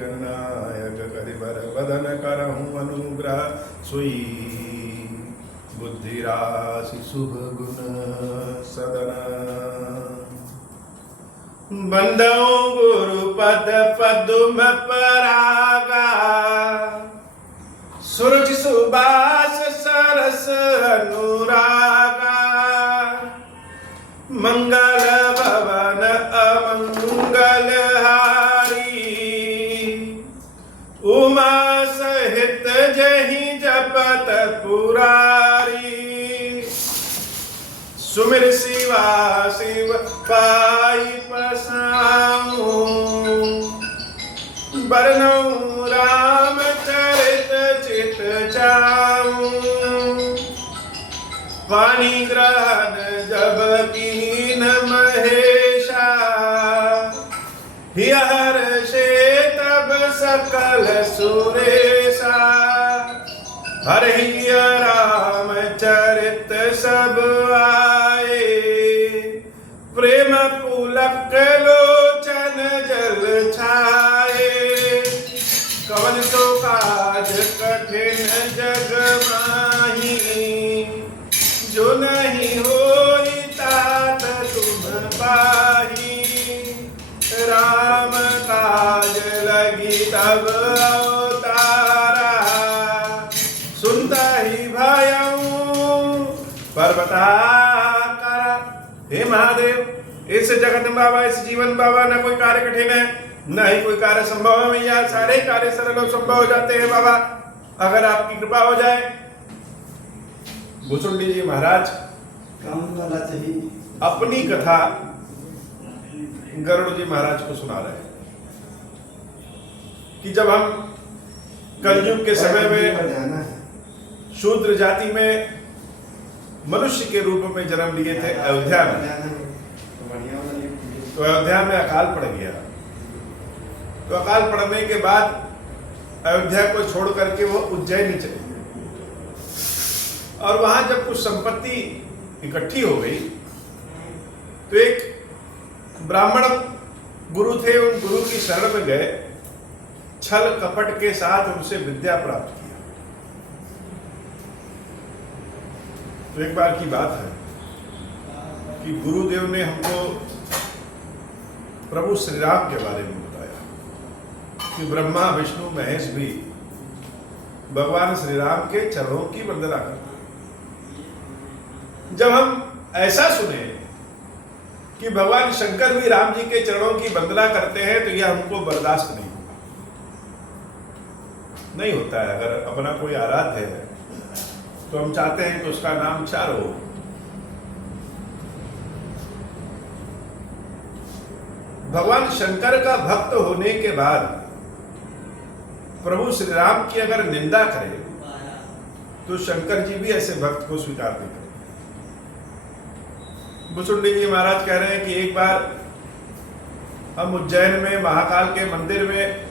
गणनायक करिबर वदन करहूँ अनुग्रह सोई बुद्धि राशि शुभ गुण सदन बंदो गुरु पद पदुम परागा सूरज सुबास सरस अनुरागा मंगल भवन अमंगल उमा सहित जहि जपत पुरारी सुमिर शिवा शिव पाई पसाऊं बरनऊं राम चरित चित चाऊं वाणी ग्रहण जब कीन महेशा हर से तब सकल सुरेशा हरि राम चरित सब आए प्रेम पुलक लोचन जल छाए कवन तो काज कठिन जग माही जो नहीं होई तात तुम पाही राम काज लगी तब अवतारा सुनता ही भयऊं पर्वताकारा। हे महादेव, इस जगत में बाबा, इस जीवन बाबा, न कोई कार्य कठिन है, न ही कोई कार्य संभव है भैया। सारे कार्य सरल और संभव हो जाते हैं बाबा, अगर आपकी कृपा हो जाए। भुसुंडी जी महाराज अपनी कथा गरुड़ जी महाराज को सुना रहे हैं कि जब हम कलयुग के समय में शूद्र जाति में मनुष्य के रूप में जन्म लिए थे अयोध्या में, तो अयोध्या में अकाल पड़ गया। तो अकाल पड़ने के बाद अयोध्या को छोड़ करके वो उज्जैन चले गए और वहां जब कुछ संपत्ति इकट्ठी हो गई तो एक ब्राह्मण गुरु थे, उन गुरु की शरण में गए, छल कपट के साथ उनसे विद्या प्राप्त किया। तो एक बार की बात है कि गुरुदेव ने हमको प्रभु श्री राम के बारे में बताया कि ब्रह्मा विष्णु महेश भी भगवान श्री राम के चरणों की वंदना करते हैं। जब हम ऐसा सुने कि भगवान शंकर भी राम जी के चरणों की वंदना करते हैं तो यह हमको बर्दाश्त नहीं होता है। अगर अपना कोई आराध्य है तो हम चाहते हैं कि उसका नाम चार हो। भगवान शंकर का भक्त होने के बाद प्रभु श्री राम की अगर निंदा करें तो शंकर जी भी ऐसे भक्त को स्वीकार नहीं करें। भुसुंडी जी महाराज कह रहे हैं कि एक बार हम उज्जैन में महाकाल के मंदिर में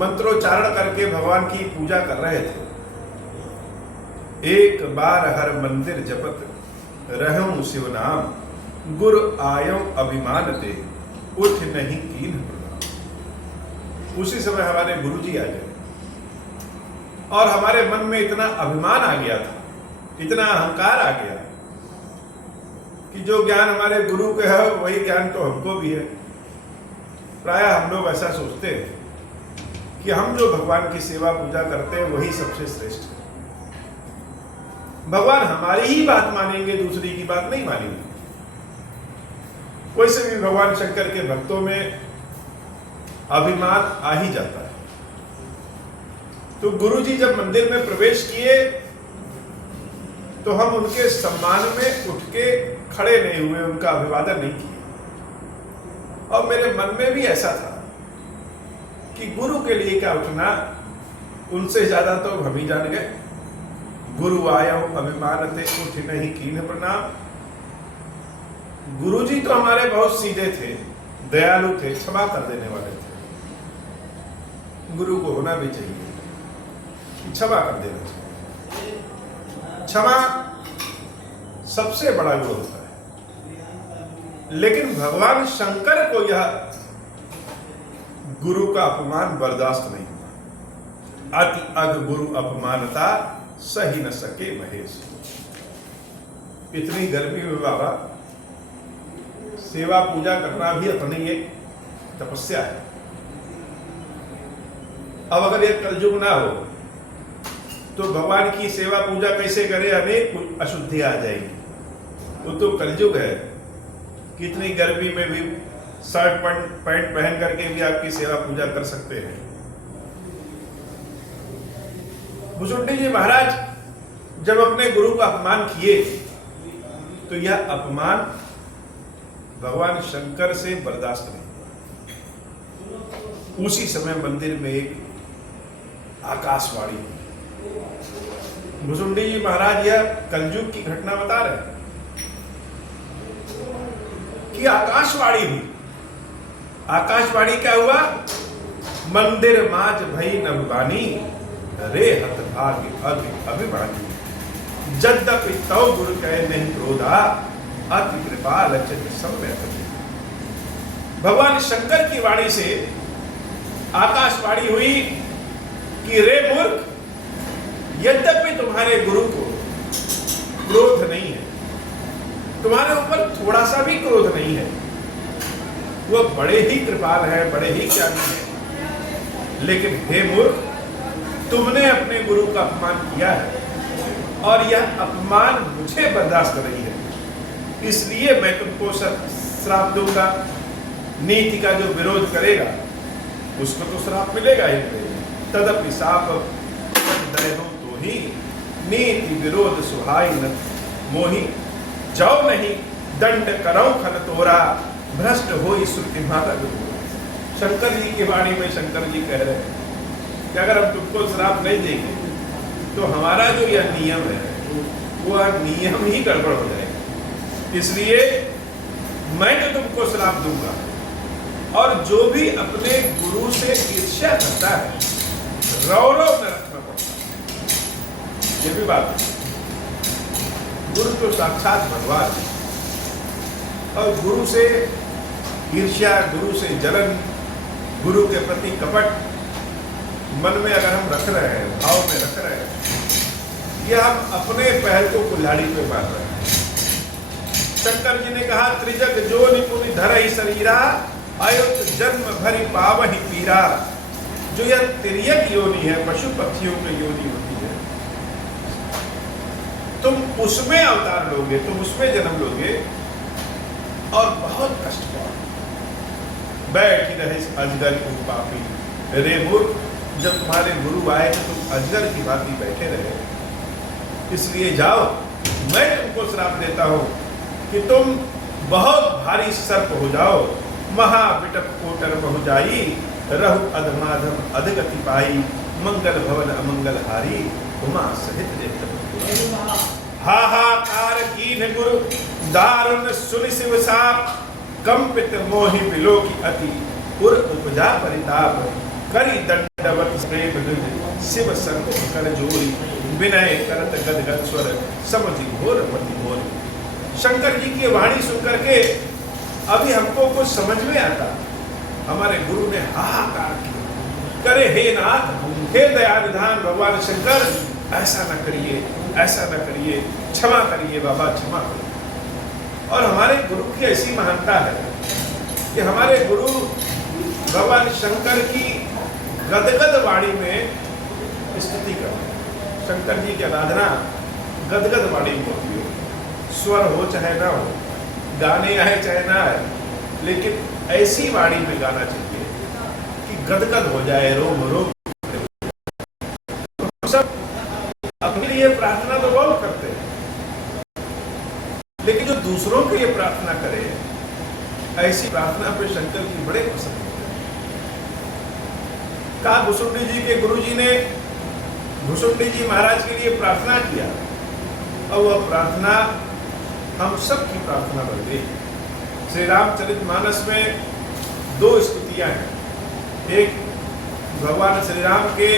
मंत्रोच्चारण करके भगवान की पूजा कर रहे थे। एक बार हर मंदिर जपत रहूं शिव नाम गुरु आयो अभिमान दे उठ नहीं कीन प्रणाम। उसी समय हमारे गुरु जी आ गए और हमारे मन में इतना अभिमान आ गया था, इतना अहंकार आ गया कि जो ज्ञान हमारे गुरु के है वही ज्ञान तो हमको भी है। प्रायः हम लोग ऐसा सोचते हैं कि हम जो भगवान की सेवा पूजा करते हैं वही सबसे श्रेष्ठ है। भगवान हमारी ही बात मानेंगे, दूसरी की बात नहीं मानेंगे। वैसे भी भगवान शंकर के भक्तों में अभिमान आ ही जाता है। तो गुरु जी जब मंदिर में प्रवेश किए तो हम उनके सम्मान में उठ के खड़े नहीं हुए, उनका अभिवादन नहीं किया। और मेरे मन में भी ऐसा था कि गुरु के लिए क्या उठना, उनसे ज्यादा तो हम ही जान गए। गुरु आयो अभिमान ते उठ नहीं कीन प्रणाम। गुरु जी तो हमारे बहुत सीधे थे, दयालु थे, क्षमा कर देने वाले थे। गुरु को होना भी चाहिए, क्षमा कर देना चाहिए। क्षमा सबसे बड़ा गुण होता है। लेकिन भगवान शंकर को यह गुरु का अपमान बर्दाश्त नहीं हुआ। अति अग गुरु अपमानता सही न सके महेश। इतनी गर्मी में बाबा सेवा पूजा करना भी अपनी एक तपस्या है। अब अगर ये कलयुग ना हो तो भगवान की सेवा पूजा कैसे करे? अनेक अशुद्धि आ जाएगी। वो तो कलयुग है। कितनी गर्मी में भी शर्ट पैंट पहन करके भी आपकी सेवा पूजा कर सकते हैं। भुसुंडी जी महाराज जब अपने गुरु का अपमान किए तो यह अपमान भगवान शंकर से बर्दाश्त नहीं हुआ। उसी समय मंदिर में एक आकाशवाणी हुई। भुसुंडी जी महाराज यह कलयुग की घटना बता रहे हैं कि आकाशवाणी हुई। आकाशवाणी क्या हुआ? मंदिर माज भई नवबानी रे हत भाग्य अभिमानी यद्यपि तव गुरु कहे नहीं क्रोधा अति कृपाल अचित सम्य। भगवान शंकर की वाणी से आकाशवाणी हुई कि रे मूर्ख, यद्यपि तुम्हारे गुरु को क्रोध नहीं है, तुम्हारे ऊपर थोड़ा सा भी क्रोध नहीं है, वो बड़े ही कृपाल है, बड़े ही ज्ञानी है, लेकिन हे मूर्ख, तुमने अपने गुरु का अपमान किया है और यह अपमान मुझे बर्दाश्त नहीं है, इसलिए मैं तुमको श्राप दूंगा। नीति का जो विरोध करेगा उसको तो श्राप मिलेगा ही मिलेगा। तदपि साप दयनो तो ही नीति विरोध सुहाई न मोही जाओ नहीं दंड करो खन तोरा भ्रष्ट हो श्रुति मार्ग। शंकर जी की वाणी में शंकर जी कह रहे हैं कि अगर हम तुमको श्राप नहीं देंगे तो हमारा जो यह नियम है वह नियम ही गड़बड़ हो जाएगा, इसलिए मैं तो तुमको श्राप दूंगा। और जो भी अपने गुरु से ईर्ष्या करता है रौरव में रखना पड़ता है। ये भी बात है। गुरु तो साक्षात भगवान है और गुरु से ईर्ष्या, गुरु से जलन, गुरु के प्रति कपट मन में अगर हम रख रहे हैं, भाव में रख रहे हैं, यह हम अपने पैर को कुल्हाड़ी पे मार रहे हैं। शंकर जी ने कहा त्रिजग जो निपुनि धरहि शरीरा अयुत जन्म भरी पावहि पीरा। जो यह तिर्यक योनि है, पशु पक्षियों की योनि होती है, तुम उसमें अवतार लोगे, तुम उसमें जन्म लोगे और बहुत कष्ट पाओगे। बैठ रहे अजगर को पापी। रे मूर्ख, जब तुम्हारे गुरु आए तो तुम अजगर की भांति बैठे रहे, इसलिए जाओ, मैं तुमको श्राप देता हूं कि तुम बहुत भारी सर्प हो जाओ, महाविटप कोटर बहु जाई, रहु अधमाधम अधगति पाई, मंगल भवन अमंगल हारी, उमा सहित देख। हाहाकार कीन गुरु दारुण सुनि शिव साप, कंपित मोहि बिलोकी अति, उर उपजा परिताप, करी दंडवत प्रेम दुज, शिव संग कर जोरी, विनय करत गदगद स्वर, समझि घोर मति घोर। शंकर जी की वाणी सुनकर के अभी हमको कुछ समझ में आता। हमारे गुरु ने हाहाकार किया, करे हे नाथ, हे दया निधान भगवान शंकर, ऐसा न करिए, ऐसा न करिए, क्षमा करिए बाबा, क्षमा करिए। और हमारे गुरु की ऐसी महानता है कि हमारे गुरु भगवान शंकर की गदगद वाणी में स्तुति करते हैं। शंकर जी की आराधना गदगद वाणी में होती है। स्वर हो चाहे ना हो, गाने आए चाहे ना आए, लेकिन ऐसी वाणी में गाना चाहिए कि गदगद हो जाए, रोम रोम। सब अपने लिए प्रार्थना तो बहुत करते हैं, लेकिन जो दूसरों के लिए प्रार्थना करे, ऐसी प्रार्थना पे शंकर जी बड़े पसंद होते हैं। कहा भुसुंडी जी के गुरु जी ने भुसुंडी जी महाराज के लिए प्रार्थना किया और वह प्रार्थना हम सब की प्रार्थना बन गई। श्री रामचरितमानस में दो स्तुतियां हैं। एक भगवान श्री राम के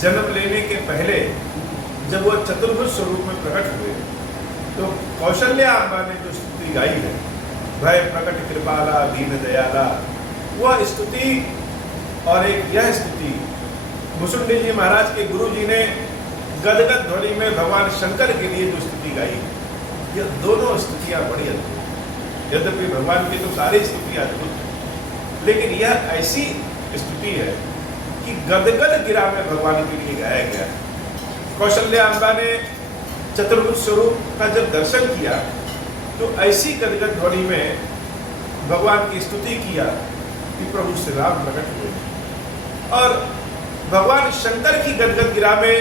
जन्म लेने के पहले जब वह चतुर्भुज स्वरूप में प्रकट हुए तो कौशल्या अम्बा ने जो स्तुति गाई है, भय प्रकट कृपाला दीन दयाला, वह स्तुति और एक यह स्तुति भुसुंडी जी महाराज के गुरु जी ने गदगद ध्वनि में भगवान शंकर के लिए जो स्तुति गाई, यह दोनों स्तुतियां बड़ी अद्भुत। यद्यपि भगवान की तो सारी स्तुतियां अद्भुत हैं, लेकिन यह ऐसी स्तुति है कि गदगद गिरा में भगवान के लिए गाया गया है। कौशल्या अम्बा ने चतुर्भुज स्वरूप का जब दर्शन किया तो ऐसी गदगद ध्वनि में भगवान की स्तुति किया कि प्रभु श्री राम प्रकट हुए। और भगवान शंकर की गदगद गिरा में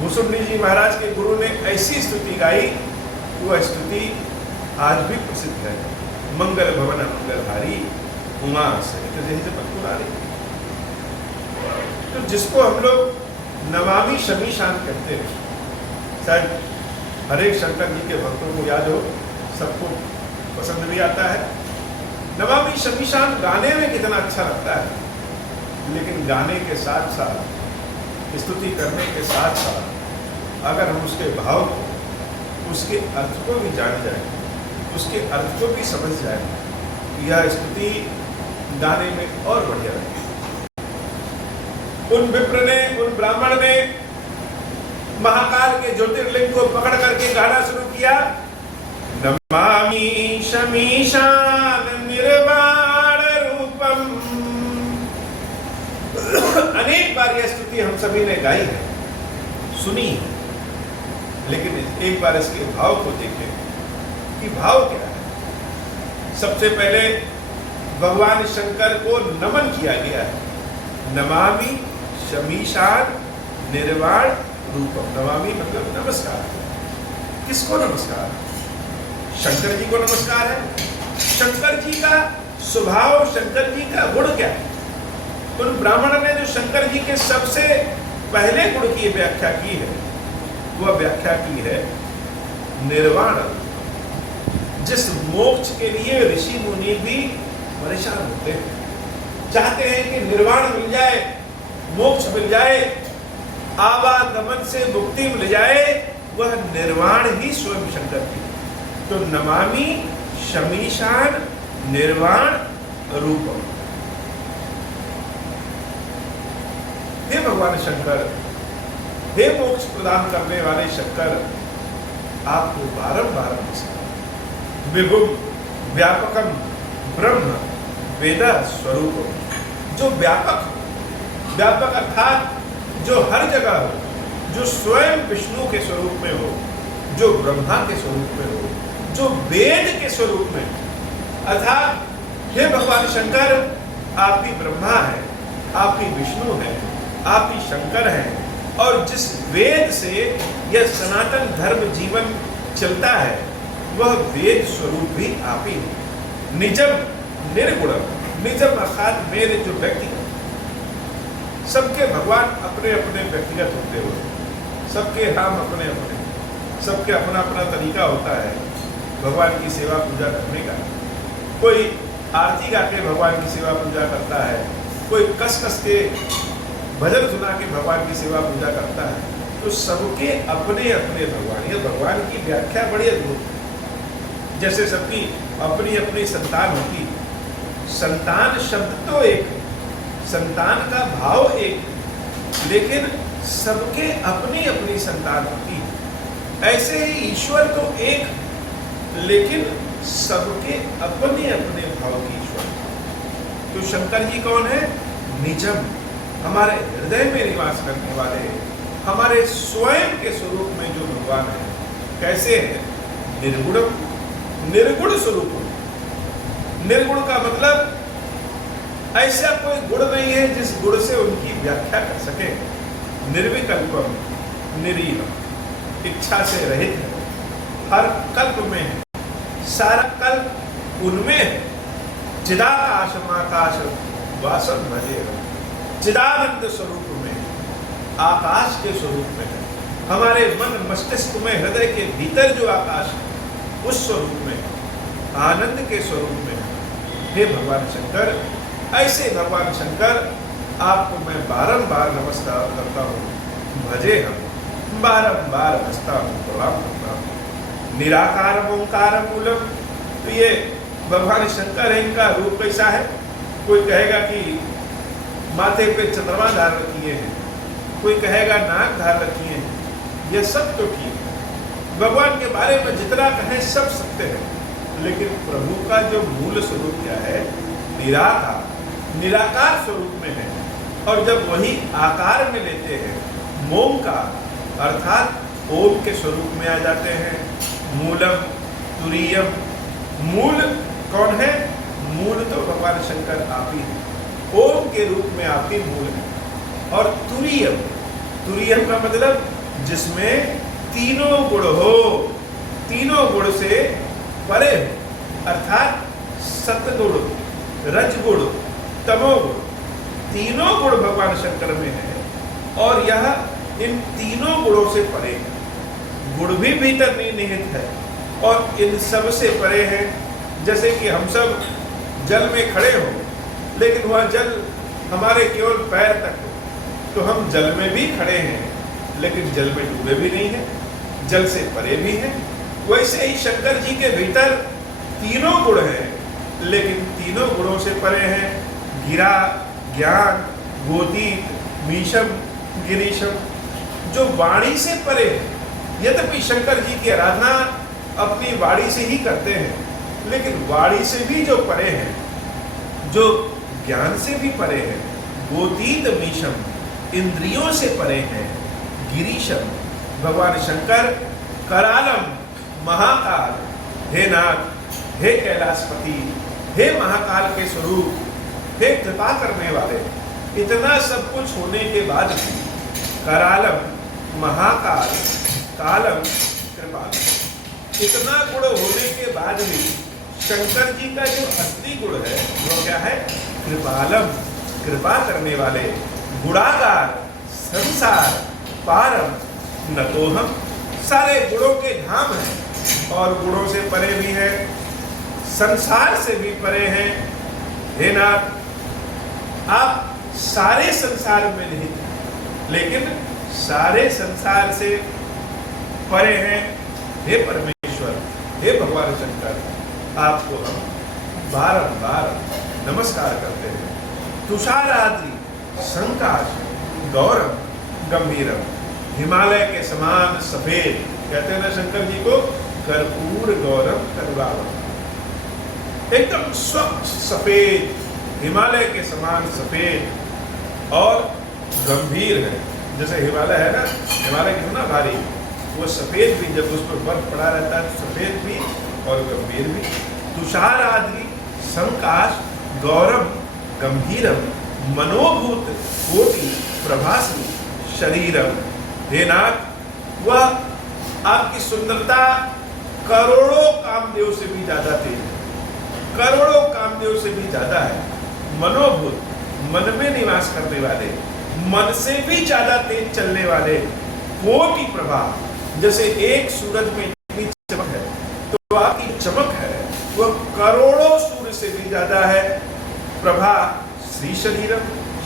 भुसुंडी जी महाराज के गुरु ने ऐसी स्तुति गाई, वह स्तुति आज भी प्रसिद्ध है। मंगल भवन मंगलहारी उमा सहित जय जपतुलारी। तो जिसको हम लोग नमामि शमीशान कहते हैं, शायद हरे शंकर जी के भक्तों को याद हो, सबको पसंद भी आता है। नमामि शमीशान गाने में कितना अच्छा लगता है, लेकिन गाने के साथ साथ, स्तुति करने के साथ साथ अगर हम उसके भाव को, उसके अर्थ को भी जान जाए, उसके अर्थ को भी समझ जाए, तो यह स्तुति गाने में और बढ़िया है। उन विप्र ने, उन ब्राह्मण ने महाकाल के ज्योतिर्लिंग को पकड़ करके गाना शुरू किया, नमामि शमीशान निर्वाण रूपम। अनेक बार यह स्तुति हम सभी ने गाई है, सुनी है, लेकिन एक बार इसके भाव को देखें कि भाव क्या है। सबसे पहले भगवान शंकर को नमन किया गया है, नमामि शमीशान निर्वाण रूपम। नमामि मतलब नमस्कार। किसको नमस्कार? शंकर जी को नमस्कार है। शंकर जी का स्वभाव, शंकर जी का गुण क्या है? उन ब्राह्मण ने जो शंकर जी के सबसे पहले गुण की व्याख्या की है, वह व्याख्या की है निर्वाण। जिस मोक्ष के लिए ऋषि मुनि भी परेशान होते हैं, चाहते हैं कि निर्वाण मिल जाए, मोक्ष मिल जाए, आवागमन से मुक्ति मिल जाए, वह निर्वाण ही स्वयं शंकर जी। तो नमामि शमीशान निर्वाण रूपम। हे भगवान शंकर, हे मोक्ष प्रदान करने वाले शंकर, आपको बारंबार नमस्कार। विभुम व्यापकम ब्रह्म वेद स्वरूप। जो व्यापक, व्यापक अर्थात जो हर जगह हो, जो स्वयं विष्णु के स्वरूप में हो, जो ब्रह्मा के स्वरूप में हो, जो वेद के स्वरूप में, अर्थात हे भगवान शंकर, आप ही ब्रह्मा है, आप ही विष्णु है, आप ही शंकर हैं, और जिस वेद से यह सनातन धर्म जीवन चलता है, वह वेद स्वरूप भी आप ही है। निजम निर्गुणम, निजम अर्थात मेरे जो व्यक्तिगत, सबके भगवान अपने अपने व्यक्तिगत होते हुए, सबके हम अपने अपने, सबके अपना अपना तरीका होता है भगवान की सेवा पूजा करने का। कोई आरती गा के भगवान की सेवा पूजा करता है, कोई कस कस के भजन सुना के भगवान की सेवा पूजा करता है। तो सबके अपने अपने भगवान, ये भगवान की व्याख्या बड़ी अद्भुत है। जैसे सबकी अपनी अपनी संतान होती, संतान शब्द तो एक, संतान का भाव एक, लेकिन सबके अपनी अपनी संतान होती है। ऐसे ही ईश्वर तो एक, लेकिन सबके अपने अपने भाव की ईश्वर। तो शंकर जी कौन है? निजम, हमारे हृदय में निवास करने वाले, हमारे स्वयं के स्वरूप में जो भगवान है। कैसे है? निर्गुण, निर्गुण स्वरूप। निर्गुण का मतलब ऐसा कोई गुण नहीं है जिस गुण से उनकी व्याख्या कर सके। निर्विकल्पम, निरीह, इच्छा से रहित है, हर कल्प में है, सारा कल्प उनमें है। चिदाकाश आकाश वासन भजे, चिदानंद स्वरूप में, आकाश के स्वरूप में है। हमारे मन मस्तिष्क में, हृदय के भीतर जो आकाश है, उस स्वरूप में, आनंद के स्वरूप में है। हे भगवान शंकर, ऐसे भगवान शंकर, आपको मैं बारंबार नमस्कार करता हूँ, भजे हम बारंबार भजता हूँ, प्रणाम करता हूँ। निराकार ओंकार मूलम। तो ये भगवान शंकर है, इनका रूप कैसा है? कोई कहेगा कि माथे पे चंद्रमा धारण किए हैं, कोई कहेगा नाक धारण किए हैं, यह सब तो ठीक है। भगवान के बारे में जितना कहें सब सत्य है, लेकिन प्रभु का जो मूल स्वरूप क्या है, निराकार, निराकार स्वरूप में है। और जब वही आकार में लेते हैं, मोमकार अर्थात ओम के स्वरूप में आ जाते हैं। मूलम तुरीयम, मूल कौन है? मूल तो भगवान शंकर आप ही हैं, ओम के रूप में आप ही मूल है। और तुरीयम, तुरीयम का मतलब जिसमें तीनों गुण हो, तीनों गुण से परे हो, अर्थात सतगुण, रजगुण, तमोगुण, तीनों गुण भगवान शंकर में है। और यह इन तीनों गुणों से परे है। गुण भी भीतर निहित है और इन सब से परे है। जैसे कि हम सब जल में खड़े हो, लेकिन वह जल हमारे केवल पैर तक हो, तो हम जल में भी खड़े हैं, लेकिन जल में डूबे भी नहीं हैं, जल से परे भी हैं। वैसे ही शंकर जी के भीतर तीनों गुण हैं, लेकिन तीनों गुणों से परे हैं। गिरा, ज्ञान, गोतीत, मीशम, गिरीशम, जो वाणी से परे है। यद्यपि शंकर जी की आराधना अपनी वाणी से ही करते हैं, लेकिन वाणी से भी जो परे हैं, जो ज्ञान से भी परे हैं, गोतीत मीशम, इंद्रियों से परे हैं, गिरीशम, भगवान शंकर करालम, महाकाल, हे नाथ, हे कैलाशपति, हे महाकाल के स्वरूप, हे कृपा करने वाले, इतना सब कुछ होने के बाद भी करालम, महाकाल, कालम, कृपालम, इतना गुण होने के बाद भी शंकर जी का जो असली गुण है वो क्या है? कृपालम, कृपा करने वाले, गुणागार, संसार पारम, न तो हम, सारे गुणों के धाम हैं और गुणों से परे भी हैं, संसार से भी परे हैं। हे नाथ, आप सारे संसार में निहित हैं, लेकिन सारे संसार से परे हैं। हे परमेश्वर, हे भगवान शंकर, आपको हम बारंबार नमस्कार करते हैं। तुषाराद्रि, संकाश, गौरव, गंभीरम, हिमालय के समान सफेद, कहते हैं ना शंकर जी को, कर्पूर गौरव करुणावत, एकदम स्वच्छ सफेद, हिमालय के समान सफेद और गंभीर है। जैसे हिमालय है ना, हिमालय कितना भारी, वो सफेद भी, जब उस पर बर्फ पड़ा रहता है तो सफेद भी और गंभीर भी। तुषाराद्रि, संकाश, गौरव, गंभीरम, मनोभूत कोटि प्रभासनी शरीरम। हे नाथ, वह आपकी सुंदरता करोड़ों कामदेव से भी ज्यादा तेज है, करोड़ों कामदेव से भी ज्यादा है। मनोभूत, मन में निवास करने वाले, मन से भी ज्यादा तेज चलने वाले, कोटि प्रभा, जैसे एक सूरज में इतनी चमक है तो आपकी चमक है वह करोड़ों सूर्य से भी ज्यादा है। प्रभा, श्री शरीरम,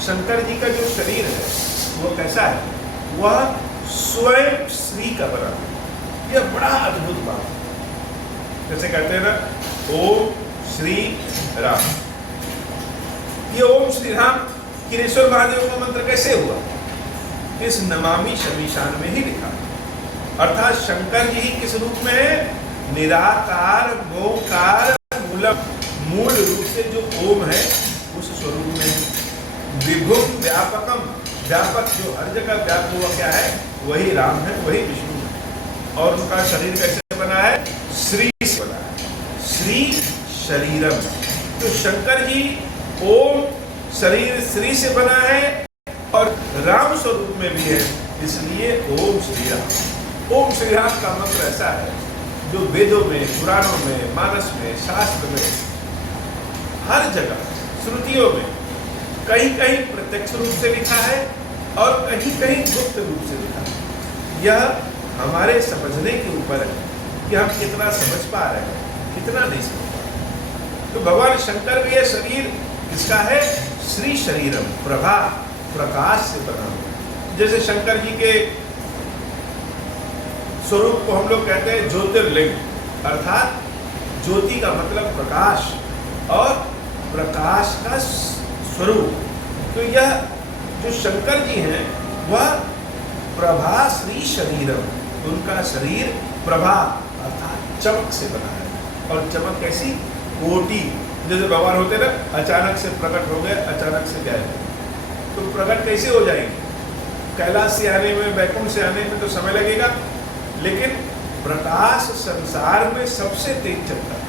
शंकर जी का जो शरीर है वो कैसा है? वह स्वयं श्री का बना। यह बड़ा अद्भुत बात है। जैसे कहते हैं ना, ओम श्री राम, ये ओम श्री राम किरेश्वर महादेव का मंत्र कैसे हुआ? इस नमामि शमीशान में ही लिखा। अर्थात शंकर जी किस रूप में है? निराकार, मोकार, मूलम, मूल रूप से जो ओम है उस स्वरूप में है। विभुम व्यापकम, व्यापक जो हर जगह व्याप्त हुआ क्या है? वही राम है, वही विष्णु है। और उनका शरीर कैसे बना है? श्री से बना है, श्री शरीरम। तो शंकर जी ओम शरीर श्री से बना है और राम स्वरूप में भी है, इसलिए ओम श्री राम। ओम श्री राम का मंत्र ऐसा है जो वेदों में, पुराणों में, मानस में, शास्त्र में, हर जगह श्रुतियों में कहीं कहीं प्रत्यक्ष रूप से लिखा है और कहीं कहीं गुप्त रूप से लिखा है। यह हमारे समझने के ऊपर है कि हम कितना समझ पा रहे हैं, कितना नहीं समझ पा रहे। तो भगवान शंकर का यह शरीर किसका है? श्री शरीरम, प्रभा, प्रकाश से बना हुआ। जैसे शंकर जी के स्वरूप को हम लोग कहते हैं ज्योतिर्लिंग, अर्थात ज्योति का मतलब प्रकाश और प्रकाश का स्वरूप, तो यह जो शंकर जी हैं वह प्रभा श्री शरीरम, उनका शरीर प्रभा अर्थात चमक से बना है। और चमक कैसी? कोटि, जैसे भगवान होते ना, अचानक से प्रकट हो गए, अचानक से गए, तो प्रकट कैसे हो जाएंगे? कैलाश से आने में, वैकुंठ से आने में तो समय लगेगा, लेकिन प्रकाश संसार में सबसे तेज चलता है,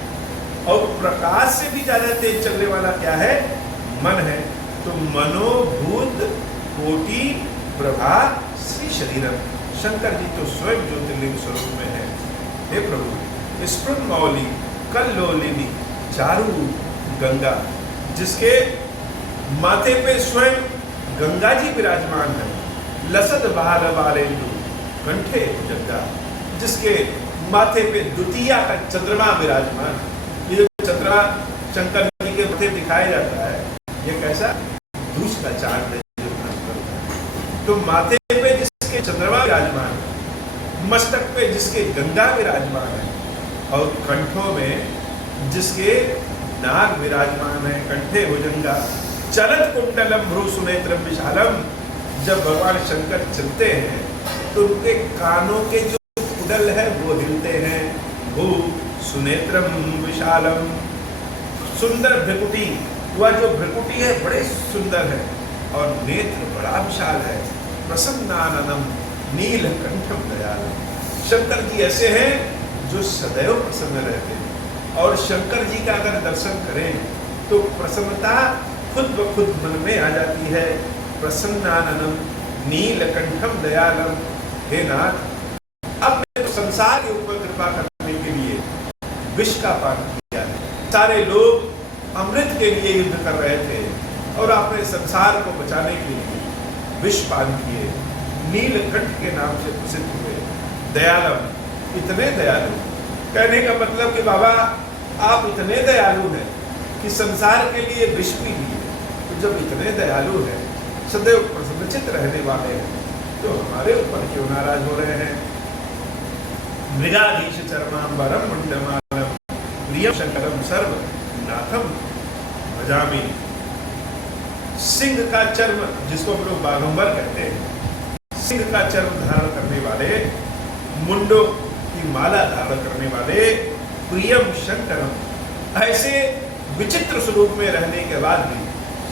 और प्रकाश से भी ज्यादा तेज चलने वाला क्या है? मन है। तो मनोभूत कोटि प्रभा श्री शरीरम, शंकर जी तो स्वयं ज्योतिर्लिंग स्वरूप में है। हे प्रभु, स्फुरन मौली कल्लोलिनी चारू गंगा, जिसके माथे पे स्वयं गंगा जी विराजमान है। लसद बाल बालेंदु कंठे जगदा, जिसके माथे पे द्वितीया का चंद्रमा विराजमान। ये जो चंद्रमा शंकर जी के माथे दिखाया जाता है, ये कैसा? दूस का चांद है जो भास्कर होता है। तो माथे पे जिसके चंद्रमा विराजमान है, मस्तक पे जिसके गंगा विराजमान है, और कंठों में जिसके नाग विराजमान है, कंठे भुजंगा चलत कुंडलम भ्रू सुनेत्रम विशालम। जब भगवान शंकर चलते हैं तो उनके कानों के जो कुंडल है वो हिलते हैं। भू सुनेत्रम विशालम, सुंदर भ्रिकुटी, वह जो भ्रिकुटी है बड़े सुंदर है, और नेत्र बड़ा विशाल है। प्रसन्नाननम नीलकंठम दयालम, शंकर जी ऐसे हैं जो सदैव प्रसन्न रहते हैं, और शंकर जी का अगर दर्शन करें तो प्रसन्नता खुद ब खुद मन में आ जाती है। प्रसन्नाननम नीलकंठम दयालम, हे नाथ, अब मैं तो संसार के ऊपर कृपा करने के लिए विष का पान किया है। सारे लोग अमृत के लिए युद्ध कर रहे थे, और आपने संसार को बचाने के लिए विष पान किए, नीलकंठ के नाम से प्रसिद्ध हुए। दयालम, इतने दयालु, कहने का मतलब कि बाबा आप इतने दयालु हैं कि संसार के लिए विष भी लिए। तो जब इतने दयालु हैं, सदैव प्रसन्नचित रहने वाले हैं, तो हमारे ऊपर क्यों नाराज हो रहे हैं? मृगाधीश चरमांबरम मुंडमालम प्रियम शंकरम सर्व नाथम भजामि। सिंह का चर्म, जिसको हम लोग बाघंबर कहते हैं, सिंह का चर्म धारण करने वाले, मुंडों की माला धारण करने वाले प्रियम शंकरम, ऐसे विचित्र स्वरूप में रहने के बाद भी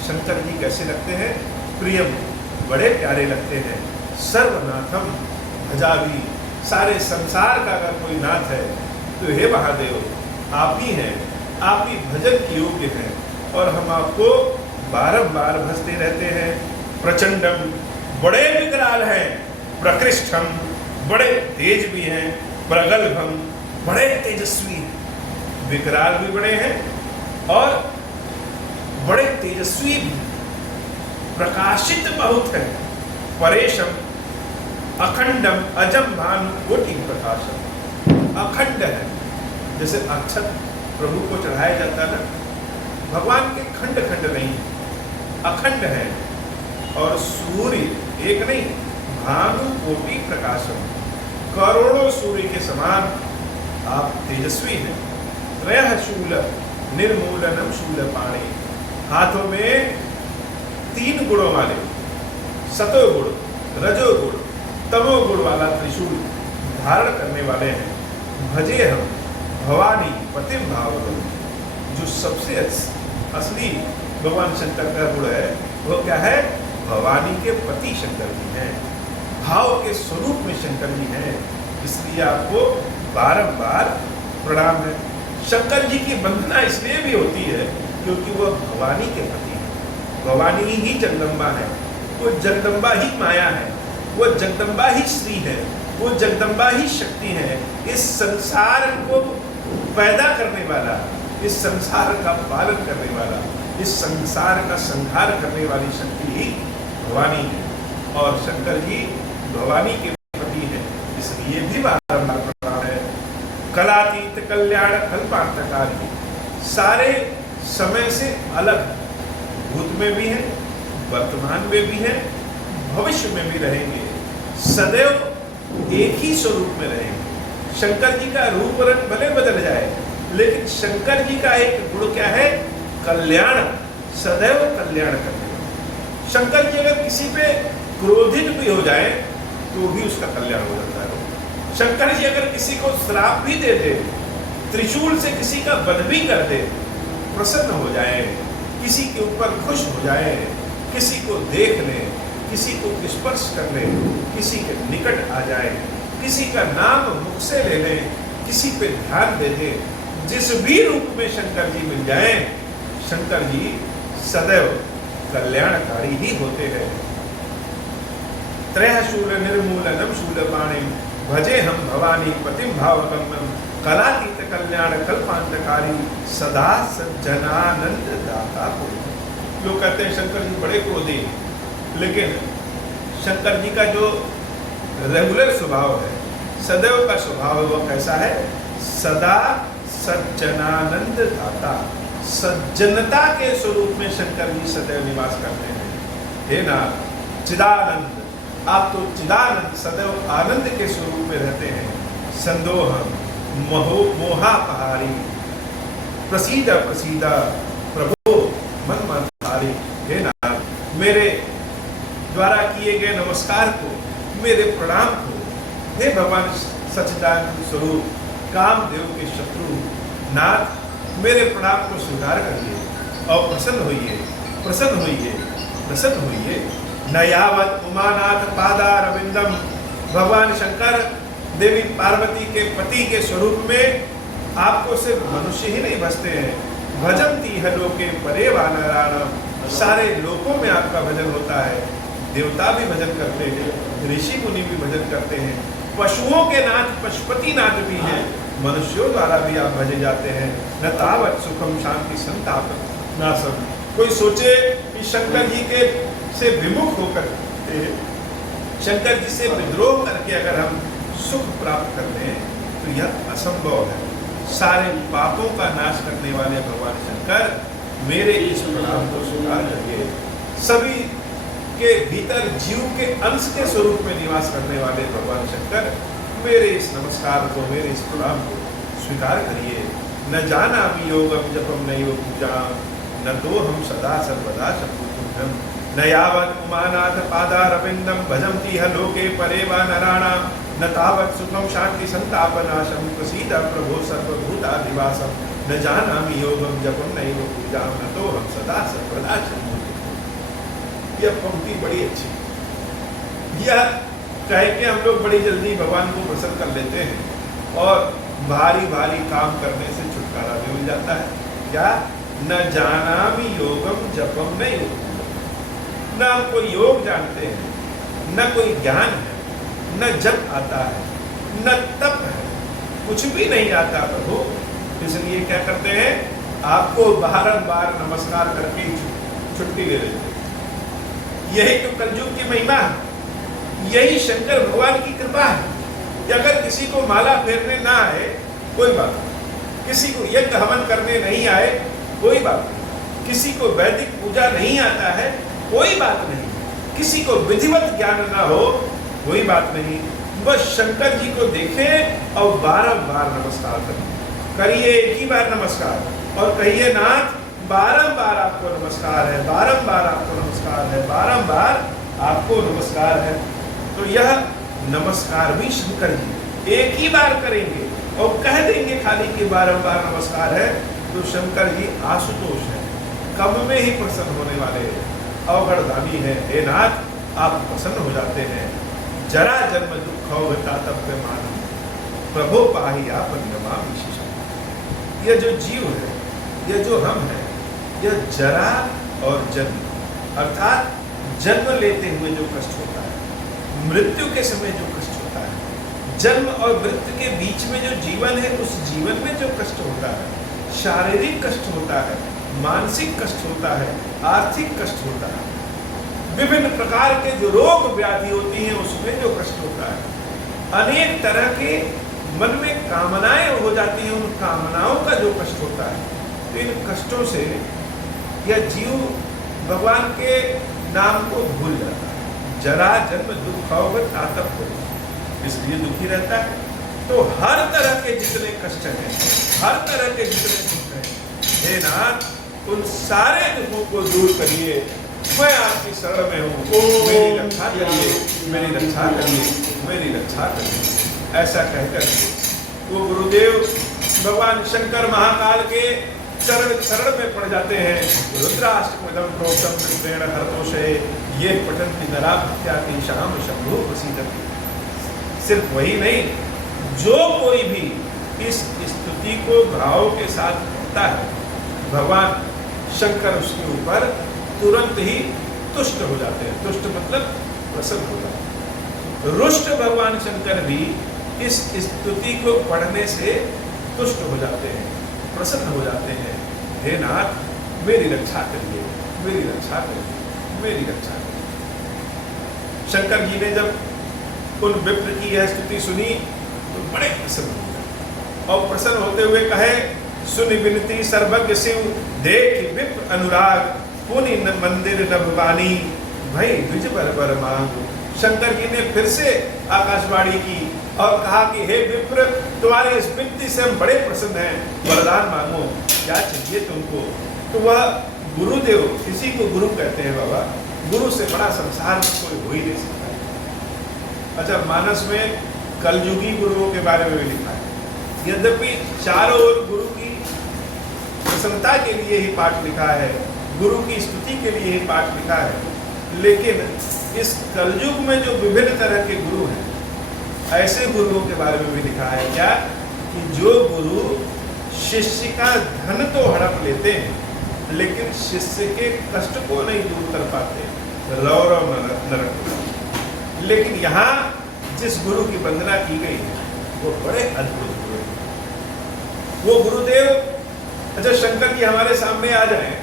शंकर जी कैसे लगते हैं? प्रियम, बड़े प्यारे लगते हैं। सर्वनाथम भजामि, सारे संसार का अगर कोई नाथ है तो हे महादेव आप ही हैं, आप ही भजन के योग्य हैं, और हम आपको बारंबार भजते रहते हैं। प्रचंडम, बड़े विकराल हैं। प्रकृष्टम, बड़े तेज भी हैं। प्रगल्भम, बड़े तेजस्वी हैं। विकराल भी बड़े हैं और बड़े तेजस्वी भी, प्रकाशित बहुत है। परेशम, अखंडम, अजम भानु कोटि प्रकाशम, अखंड है। जैसे अक्षत प्रभु को चढ़ाया जाता है ना, भगवान के खंड खंड नहीं, अखंड है। और सूर्य एक नहीं, भानु कोटि प्रकाशम, करोड़ों सूर्य के समान आप तेजस्वी हैं। त्रयः शूल निर्मूलनम शूलपाणि, हाथों में 3 गुणों वाले, सतोगुण, रजोगुण, तमोगुण वाला त्रिशूल धारण करने वाले हैं। भजे हम भवानी पतिम भावगुण, जो सबसे असली भगवान शंकर का गुण है वो क्या है? भवानी के पति शंकर जी हैं, भाव के स्वरूप में शंकर जी हैं, इसलिए आपको बारंबार प्रणाम है। शंकर जी की वंदना इसलिए भी होती है क्योंकि वह भवानी के पति हैं। भवानी ही जगदम्बा है, वो जगदम्बा ही माया है, वो जगदम्बा ही श्री है, वो जगदम्बा ही शक्ति है। इस संसार को पैदा करने वाला, इस संसार का पालन करने वाला, इस संसार का संहार करने वाली शक्ति ही भवानी है, और शंकर जी भवानी के पति हैं, इसलिए भी बारंबार प्रणाम है। कलातीत कल्याण कल्पांतकारी, सारे समय से अलग, भूत में भी हैं, वर्तमान में भी हैं, भविष्य में भी रहेंगे, सदैव एक ही स्वरूप में रहेंगे। शंकर जी का रूप रंग भले बदल जाए, लेकिन शंकर जी का एक गुण क्या है? कल्याण, सदैव कल्याण करने वाले। शंकर जी अगर किसी पे क्रोधित भी हो जाए तो भी उसका कल्याण हो जाता है। शंकर जी अगर किसी को श्राप भी दे दे, त्रिशूल से किसी का वध भी कर दे, प्रसन्न हो जाए, किसी के ऊपर खुश हो जाए, किसी को देख ले, किसी को स्पर्श कर ले, किसी के निकट आ जाए, किसी का नाम मुख से ले ले, किसी पे ध्यान दे दे, जिस भी रूप में शंकर जी मिल जाए, शंकर जी सदैव कल्याणकारी ही होते हैं। त्रय शूल निर्मूलनम शूलपाणिम भजे हम भवानी पतिम भावकन्नम कलातीत कल्याण कल्पांतकारी सदा सज्जनानंद दाता को। लोग कहते हैं शंकर जी बड़े क्रोधी, लेकिन शंकर जी का जो रेगुलर स्वभाव है, सदैव का स्वभाव है, वो कैसा है? सदा सज्जनानंद दाता, सज्जनता के स्वरूप में शंकर जी सदैव निवास करते हैं। हे नाथ चिदानंद, आप तो चिदानंद सदैव आनंद के स्वरूप में रहते हैं। संदोह मोहापहारी प्रसीद प्रसीदा प्रभो मन मनहारी। हे नाथ, मेरे द्वारा किए गए नमस्कार को, मेरे प्रणाम को, हे भगवान सच्चिदानंद स्वरूप कामदेव के शत्रु नाथ, मेरे प्रणाम को स्वीकार करिए और प्रसन्न होइए, प्रसन्न होइए, प्रसन्न होइए। न यावत उमानाथ पादारविंदम, भगवान शंकर देवी पार्वती के पति के स्वरूप में आपको सिर्फ मनुष्य ही नहीं भजते हैं, भजंती है लोके परे वानराणाम, सारे लोकों में आपका भजन होता है। देवता भी भजन करते हैं, ऋषि मुनि भी भजन करते हैं, पशुओं के नाथ पशुपति नाथ भी हैं, मनुष्यों द्वारा भी आप भजे जाते हैं। न तावत सुखम शांति संताप नासम। कोई सोचे कि शंकर जी के से विमुख होकर, शंकर जी से विद्रोह करके अगर हम सुख प्राप्त कर लें तो यह असंभव है। सारे पापों का नाश करने वाले भगवान शंकर मेरे इस प्रणाम को स्वीकार करिए। सभी के भीतर जीव के अंश के स्वरूप में निवास करने वाले भगवान शंकर मेरे इस नमस्कार को, मेरे इस प्रणाम को स्वीकार करिए। न जानामि योगम जपम नैव पूजा, न तो हम सदा सर्वदा शत्रुघ्नम, न यावत् उमानाथ पादारविंदम भजन्ति ह लोके परे वा नराणाम, न तावत् सुखम शांति संतापनाशम प्रसीद प्रभो सर्वभूताधिवासम, न जानामि योगम जपम नैव पूजा, न तो हम सदा सर्वदा शत्रुघ्नम। यह पंक्ति बड़ी अच्छी। यह कह के हम लोग बड़ी जल्दी भगवान को प्रसन्न कर लेते हैं और भारी भारी काम करने से छुटकारा भी मिल जाता है। क्या? न जानामि योगम जपम नहीं, न हम कोई योग जानते हैं, न कोई ज्ञान है, न जप आता है, न तप है, कुछ भी नहीं आता प्रभु। इसलिए क्या करते हैं? आपको बारंबार नमस्कार करके छुट्टी ले लेते हैं। यही तो कलयुग की महिमा है, यही शंकर भगवान की कृपा है। अगर किसी को माला फेरने ना आए कोई बात नहीं, किसी को यज्ञ हवन करने नहीं आए कोई बात नहीं, किसी को वैदिक पूजा नहीं आता है कोई बात नहीं, किसी को विधिवत ज्ञान ना हो कोई बात नहीं, बस शंकर जी को देखें और बारंबार नमस्कार करिए। एक ही बार नमस्कार और कहिए नाथ बारंबार आपको नमस्कार है, बारंबार आपको नमस्कार है, बारंबार आपको नमस्कार है। तो यह नमस्कार भी शंकर जी एक ही बार करेंगे और कह देंगे खाली कि बारंबार नमस्कार है, तो शंकर जी आशुतोष है, कम में ही प्रसन्न होने वाले अवगढ़दानी है। हे नाथ, आप प्रसन्न हो जाते हैं। जरा जन्म दुख तातव्य मान प्रभो पाही आप नमामि शिशु। यह जो जीव है, यह जो हम है, यह जरा और जन्म अर्थात जन्म लेते हुए जो कष्ट होता है, मृत्यु के समय जो कष्ट होता है, जन्म और मृत्यु के बीच में जो जीवन है, उस जीवन में जो कष्ट होता है, शारीरिक कष्ट होता है, मानसिक कष्ट होता है, आर्थिक कष्ट होता है, विभिन्न प्रकार के जो रोग व्याधि होती हैं उसमें जो कष्ट होता है, अनेक तरह के मन में कामनाएं हो जाती हैं, उन कामनाओं का जो कष्ट होता है, तो इन कष्टों से यह जीव भगवान के नाम को भूल जाता है। जरा जन्म दुख तातव्य, इसलिए दुखी रहता है। तो हर तरह के जितने कष्ट हैं, हर तरह के जितने दुख हैं, हे नाथ, उन सारे दुखों को दूर करिए, मैं आपकी शरण में हूँ, मेरी रक्षा करिए, मेरी रक्षा करिए, मेरी रक्षा करिए। ऐसा कहकर वो गुरुदेव भगवान शंकर महाकाल के शरण में पड़ जाते हैं। रुद्राष्टकमिदं प्रोक्तं रुद्रेण हरतोषये ये पठन्ति नरा भक्त्या शाम शंभो प्रसीदति। सिर्फ वही नहीं, जो कोई भी इस स्तुति को भाव के साथ करता है, भगवान शंकर उसके ऊपर तुरंत ही तुष्ट हो जाते हैं। तुष्ट मतलब प्रसन्न हो जाते हैं। रुष्ट भगवान शंकर भी इस स्तुति को पढ़ने से तुष्ट हो जाते हैं, प्रसन्न हो जाते हैं। हे नाथ, मेरी रक्षा करिए, मेरी रक्षा करिए, मेरी रक्षा करिए। शंकर जी ने जब उन विप्र की यह स्तुति सुनी तो बड़े प्रसन्न हो गए और प्रसन्न होते हुए कहे, सुनि विनती सर्वज्ञ शिव, देख विप्र अनुराग, पुनि मंदिर नभवानी, भई द्विज बर मांग। शंकर जी ने फिर से आकाशवाणी की और कहा कि हे विप्र, तुम्हारी इस विनती से हम बड़े प्रसन्न हैं, वरदान मांगो, क्या चाहिए तुमको। तो वह गुरुदेव, किसी को गुरु कहते हैं बाबा, गुरु से बड़ा संसार में कोई हो ही नहीं सकता। अच्छा, मानस में कलयुगी गुरुओं के बारे में भी लिखा है। यद्यपि चारों ओर गुरु की प्रसन्नता के लिए ही पाठ लिखा है, गुरु की स्तुति के लिए ही पाठ लिखा है, लेकिन इस कलयुग में जो विभिन्न तरह के गुरु हैं, ऐसे गुरुओं के बारे में भी लिखा है क्या कि जो गुरु शिष्य का धन तो हड़प लेते हैं लेकिन शिष्य के कष्ट को नहीं दूर कर पाते, रौरव नरक। लेकिन यहाँ जिस गुरु की वंदना की गई है वो बड़े अद्भुत गुरु हैं। वो गुरुदेव, अच्छा शंकर जी हमारे सामने आ जाएं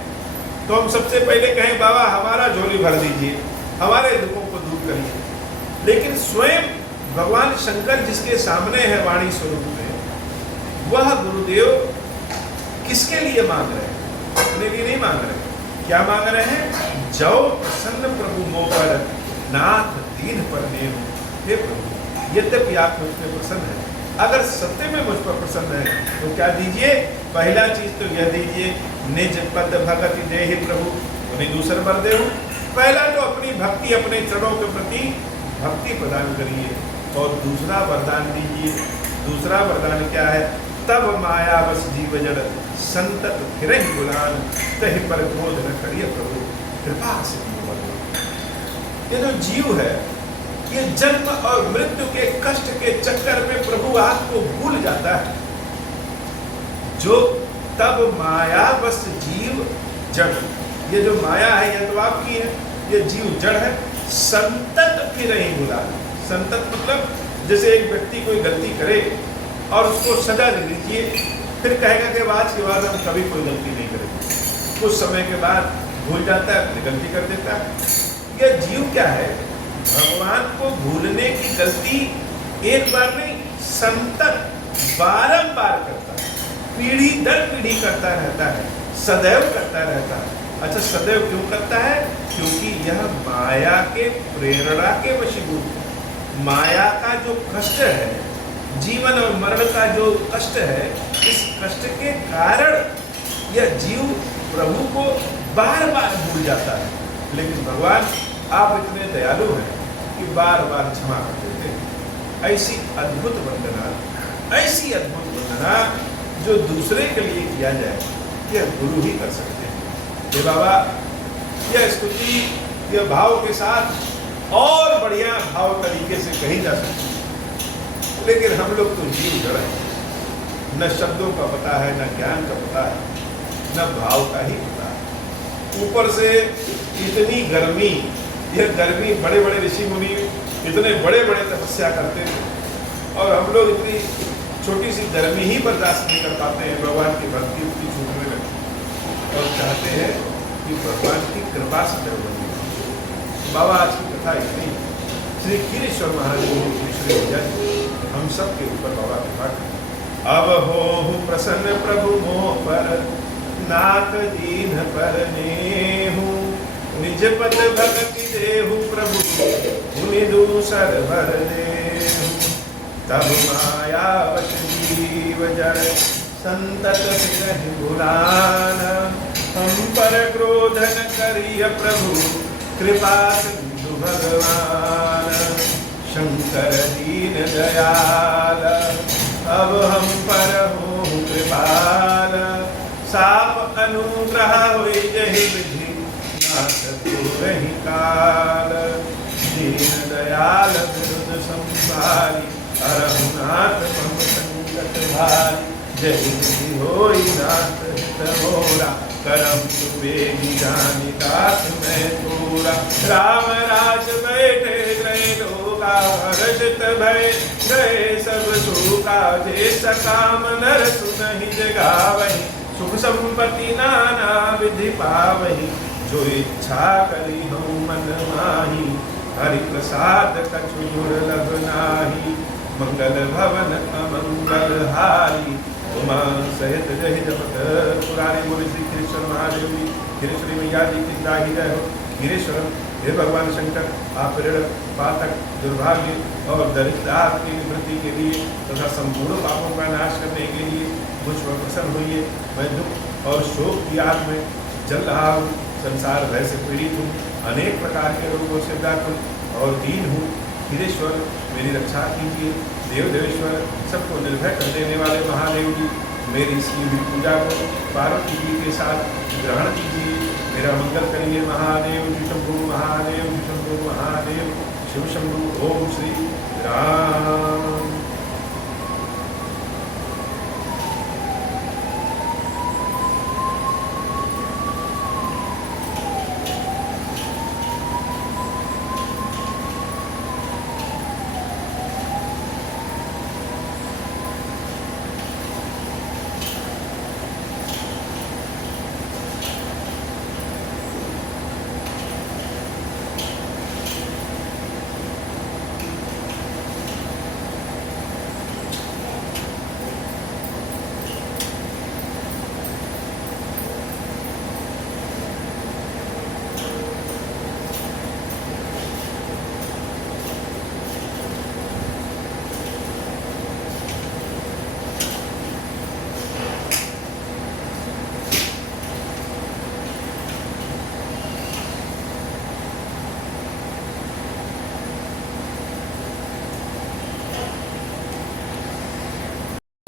तो हम सबसे पहले कहें, बाबा हमारा झोली भर दीजिए, हमारे दुखों को दूर करिए। लेकिन स्वयं भगवान शंकर जिसके सामने है वाणी स्वरूप में, वह गुरुदेव किसके लिए मांग रहे हैं? अपने लिए नहीं मांग रहे। क्या मांग रहे हैं? जौ प्रसन्न प्रभु मोह पर, नाथ दीन पर नेम। हे प्रभु, यद्यपि आप मुझ पर प्रसन्न हैं, अगर सत्य में मुझ पर प्रसन्न है तो क्या दीजिए? पहला चीज तो यह दीजिए, निज पद भगति देहि प्रभु, उन्हें दूसरा वर दे। पहला तो अपनी भक्ति, अपने चरणों के प्रति भक्ति प्रदान करिए, और दूसरा वरदान दीजिए। दूसरा वरदान क्या है? तब माया बस जीव जड़, संतत फिरहि गुलान, तहि पर क्रोध न करिए प्रभु, कृपा से। ये जो जीव है, ये जन्म और मृत्यु के कष्ट के चक्कर में प्रभु आपको भूल जाता है। जो तब माया बस जीव जड़, ये जो माया है ये तो आपकी है, ये जीव जड़ है। संतत फिरहि गुलान, संतत मतलब जैसे एक व्यक्ति कोई गलती करे और उसको सजा दे दीजिए, फिर कहेगा कि आज के बाद हम कभी कोई गलती नहीं करेंगे। कुछ समय के बाद भूल जाता है, फिर गलती कर देता है। यह जीव क्या है? भगवान को भूलने की गलती एक बार नहीं, संतत बारंबार करता है, पीढ़ी दर पीढ़ी करता रहता है, सदैव करता रहता है। अच्छा, सदैव क्यों करता है? क्योंकि यह माया के प्रेरणा के वशीभूत है। माया का जो कष्ट है, जीवन और मरण का जो कष्ट है, इस कष्ट के कारण यह जीव प्रभु को बार बार भूल जाता है। लेकिन भगवान आप इतने दयालु हैं कि बार बार क्षमा कर देते हैं। ऐसी अद्भुत वंदना, ऐसी अद्भुत वंदना जो दूसरे के लिए किया जाए, यह गुरु ही कर सकते हैं। ये बाबा, यह स्तुति यह भाव के साथ और बढ़िया भाव तरीके से कही जा सकती है, लेकिन हम लोग तो जीव जड़ हैं, न शब्दों का पता है, न ज्ञान का पता है, न भाव का ही पता है। ऊपर से इतनी गर्मी, यह गर्मी, बड़े बड़े ऋषि मुनि इतने बड़े बड़े तपस्या करते थे और हम लोग इतनी छोटी सी गर्मी ही बर्दाश्त नहीं कर पाते हैं। भगवान की भक्ति उतनी छूटने लगती और चाहते हैं कि भगवान की कृपा से बनी। बाबा आज की कथा इतनी। श्री गिरीश्वर महाराज जी, श्री विजय जी, हम सब के ऊपर बाबा कृपा करें। अब हो प्रसन्न प्रभु मोह पर, नाथ दीन पर नेहु, निज पद भक्ति देहु प्रभु, मुनि दूसर भर देहु। तब माया वश जीव जड़, संतत फिरहि गुलान, हम पर क्रोध न करिय प्रभु, कृपा सिंधु भगवान। शंकर दीन दयाल, अब हम पर हो कृपाल। साप अनुग्रह हुई जहि विधि, नाथ रही काल। दीन दयाल विरुद्ध संभारी, अरहुनाथ मम संकट भारी। जहि विधि होई नाथ हित मोरा, करम सुबेगी जानि दास मैं तोरा। राम राज बैठे गए लोगा, हर्षित भय गए सब शोका। जे सकाम नर सुनहि जगावहि, सुख संपत्ति नाना विधि पावहि। जो इच्छा करी हूँ मन माही, हरि प्रसाद कछु दुर्लभ नाही। मंगल भवन अमंगल हारी, उमा सहित जहि जपत पुरारी। बोले श्री गिरीश्वर महादेव जी, गिरीश्वरी मैया जी की जाहि जय हो। गिरीश्वर हे भगवान शंकर, आप ऋण पातक दुर्भाग्य और दरिद्रता की निवृत्ति के लिए तथा संपूर्ण पापों का नाश करने के लिए मुझ पर प्रसन्न होइए। मैं दुख और शोक की आग में जल रहा हूँ, संसार भय से पीड़ित हूँ, अनेक प्रकार के रोगों से व्याकुल और दीन हूँ। गिरीश्वर मेरी रक्षा कीजिए। देव देवेश्वर, सबको निर्भय कर देने वाले महादेव जी, मेरी इसकी हुई पूजा को पार्वती जी के साथ ग्रहण कीजिए। मेरा मंगल करिए महादेव जी शंभु, महादेव जी शंभु, महादेव शिव शंभु। ओम श्री राम